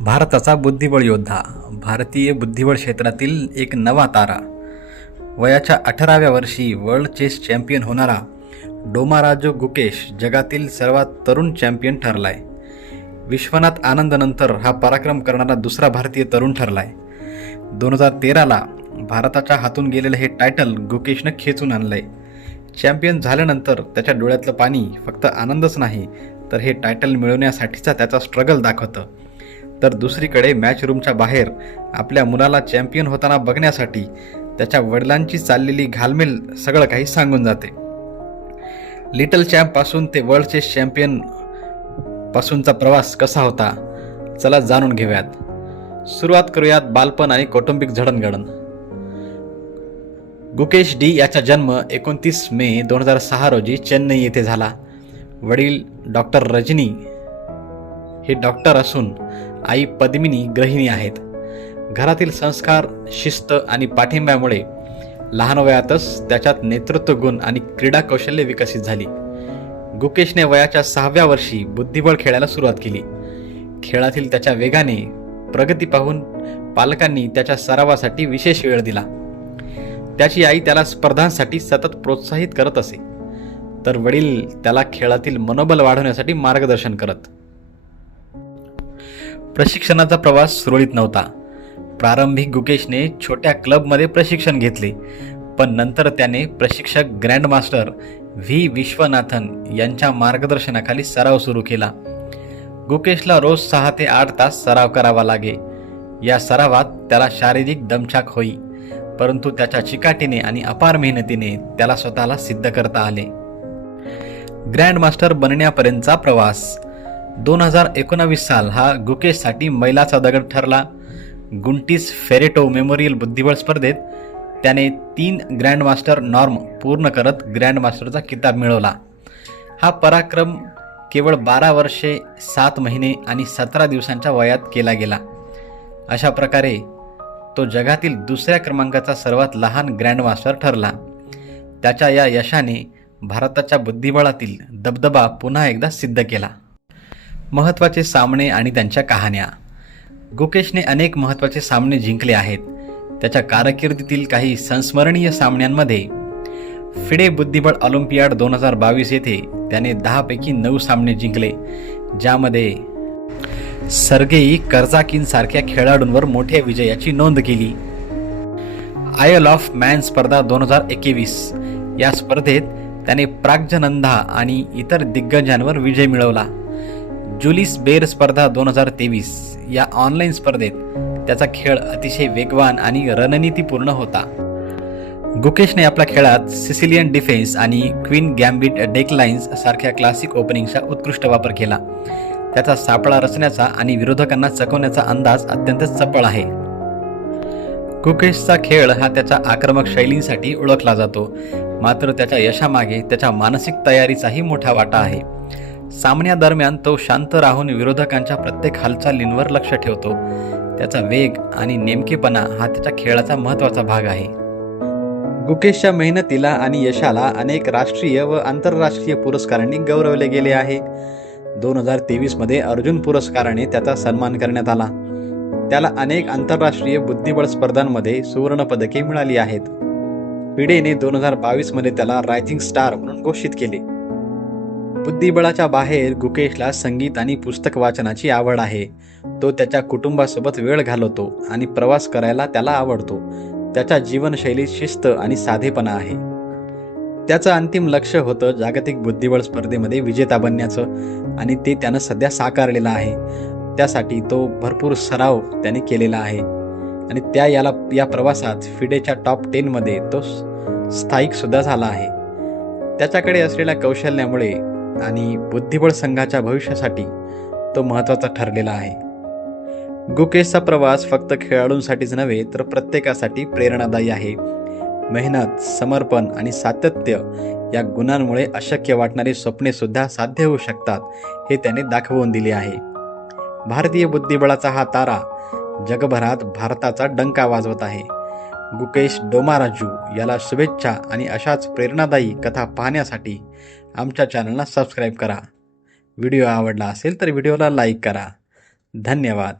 भारताचा बुद्धिबळ योद्धा भारतीय बुद्धिबळ क्षेत्रातील एक नवा तारा. वयाच्या अठराव्या वर्षी वर्ल्ड चेस चॅम्पियन होणारा डोमाराजो गुकेश जगातील सर्वात तरुण चॅम्पियन ठरलाय. विश्वनाथ आनंदनंतर हा पराक्रम करणारा दुसरा भारतीय तरुण ठरलाय. दोन हजार तेराला भारताच्या हातून गेलेलं हे टायटल गुकेशनं खेचून आणलंय. चॅम्पियन झाल्यानंतर त्याच्या डोळ्यातलं पाणी फक्त आनंदच नाही तर हे टायटल मिळवण्यासाठीचा त्याचा स्ट्रगल दाखवतं. तर दुसरीकडे मॅच रूमच्या बाहेर आपल्या मुलाला चॅम्पियन होताना बघण्यासाठी त्याच्या वडिलांची चाललेली घालमेल सगळं काही सांगून जाते. लिटल चॅम्पपासून ते वर्ल्ड चेस चॅम्पियन पासूनचा प्रवास कसा होता चला जाणून घेऊयात. सुरुवात करूयात बालपण आणि कौटुंबिक जडणघडण. गुकेश डी याचा जन्म एकोणतीस मे दोन हजार सहा रोजी चेन्नई येथे झाला. वडील डॉक्टर रजनी हे डॉक्टर असून आई पद्मिनी ग्रहिणी आहेत. घरातील संस्कार शिस्त आणि पाठिंब्यामुळे लहान वयातच त्याच्यात नेतृत्व गुण आणि क्रीडा कौशल्य विकसित झाली. गुकेशने वयाच्या सहाव्या वर्षी बुद्धिबळ खेळायला सुरुवात केली. खेळातील त्याच्या वेगाने प्रगती पाहून पालकांनी त्याच्या सरावासाठी विशेष वेळ दिला. त्याची आई त्याला स्पर्धांसाठी सतत प्रोत्साहित करत असे. तर वडील त्याला खेळातील मनोबल वाढवण्यासाठी मार्गदर्शन करत. प्रशिक्षणाचा प्रवास सुरळीत नव्हता. प्रारंभिक गुकेशने छोट्या क्लबमध्ये प्रशिक्षण घेतले पण नंतर त्याने प्रशिक्षक ग्रँडमास्टर व्ही. विश्वनाथन यांच्या मार्गदर्शनाखाली सराव सुरू केला. गुकेशला रोज सहा ते आठ तास सराव करावा लागे. या सरावात त्याला शारीरिक दमछाक होई परंतु त्याच्या चिकाटीने आणि अपार मेहनतीने त्याला स्वतःला सिद्ध करता आले. ग्रँडमास्टर बनण्यापर्यंतचा प्रवास दोन हजार एकोणावीस साल हा गुकेशसाठी मैलाचा दगड ठरला. गुंटीस फेरेटो मेमोरियल बुद्धिबळ स्पर्धेत त्याने तीन ग्रँडमास्टर नॉर्म पूर्ण करत ग्रँडमास्टरचा किताब मिळवला. हा पराक्रम केवळ बारा वर्षे सात महिने आणि सतरा दिवसांच्या वयात केला गेला. अशा प्रकारे तो जगातील दुसऱ्या क्रमांकाचा सर्वात लहान ग्रँडमास्टर ठरला. त्याच्या या यशाने भारताच्या बुद्धिबळातील दबदबा पुन्हा एकदा सिद्ध केला. महत्त्वाचे सामने आणि त्यांच्या कहाण्या. गुकेशने अनेक महत्त्वाचे सामने जिंकले आहेत. त्याच्या कारकिर्दीतील काही संस्मरणीय सामन्यांमध्ये फिडे बुद्धिबळ ऑलिम्पियाड दोन हजार बावीस येथे त्याने दहापैकी नऊ सामने जिंकले ज्यामध्ये सर्गेई कर्जाकिनसारख्या खेळाडूंवर मोठ्या विजयाची नोंद केली. आयल ऑफ मॅन स्पर्धा दोन हजार एकवीस या स्पर्धेत त्याने प्राग्जनंदा आणि इतर दिग्गजांवर विजय मिळवला. जुलिस बेर स्पर्धा दोन हजार तेवीस या ऑनलाईन स्पर्धेत त्याचा खेळ अतिशय वेगवान आणि रणनीतीपूर्ण होता. गुकेशने आपल्या खेळात सिसिलियन डिफेन्स आणि क्वीन गॅम्बिट डेकलाईन्स सारख्या क्लासिक ओपनिंगचा उत्कृष्ट वापर केला. त्याचा सापळा रचण्याचा आणि विरोधकांना चकवण्याचा अंदाज अत्यंत चपळ आहे. कुकेशचा खेळ हा त्याच्या आक्रमक शैलींसाठी ओळखला जातो मात्र त्याच्या यशामागे त्याच्या मानसिक तयारीचाही मोठा वाटा आहे. सामन्यादरम्यान तो शांत राहून विरोधकांच्या प्रत्येक हालचालींवर लक्ष ठेवतो. त्याचा वेग आणि नेमकेपणा हा त्याच्या खेळाचा महत्त्वाचा भाग आहे. गुकेशच्या मेहनतीला आणि यशाला अनेक राष्ट्रीय व आंतरराष्ट्रीय पुरस्कारांनी गौरवले गेले आहे. दोन हजार तेवीसमध्ये अर्जुन पुरस्काराने त्याचा सन्मान करण्यात आला. त्याला अनेक आंतरराष्ट्रीय बुद्धिबळ स्पर्धांमध्ये सुवर्णपदके मिळाली आहेत. पिडेने दोन हजार बावीसमध्ये त्याला रायझिंग स्टार म्हणून घोषित केले. बुद्धिबळाच्या बाहेर गुकेशला संगीत आणि पुस्तक वाचनाची आवड आहे. तो त्याच्या कुटुंबासोबत वेळ घालवतो आणि प्रवास करायला त्याला आवडतो. त्याच्या जीवनशैलीत शिस्त आणि साधेपणा आहे. त्याचं अंतिम लक्ष होतं जागतिक बुद्धिबळ स्पर्धेमध्ये विजेता बनण्याचं आणि ते त्यानं सध्या साकारलेलं आहे. त्यासाठी तो भरपूर सराव त्याने केलेला आहे. आणि त्या याला या प्रवासात फिडेच्या टॉप टेनमध्ये तो स्थायिक सुद्धा झाला आहे. त्याच्याकडे असलेल्या कौशल्यामुळे आणि बुद्धिबळ संघाच्या भविष्यासाठी तो महत्त्वाचा ठरलेला आहे. गुकेशचा प्रवास फक्त खेळाडूंसाठीच नव्हे तर प्रत्येकासाठी प्रेरणादायी आहे. मेहनत समर्पण आणि सातत्य या गुणांमुळे अशक्य वाटणारी स्वप्ने सुद्धा साध्य होऊ शकतात हे त्याने दाखवून दिले आहे. भारतीय बुद्धिबळाचा हा तारा जगभरात भारताचा डंका वाजवत आहे. गुकेश डोमाराजू याला शुभेच्छा आणि अशाच प्रेरणादायी कथा पाहण्यासाठी आमच्या चॅनलला सबस्क्राईब करा. व्हिडिओ आवडला असेल तर व्हिडिओला लाईक करा. धन्यवाद.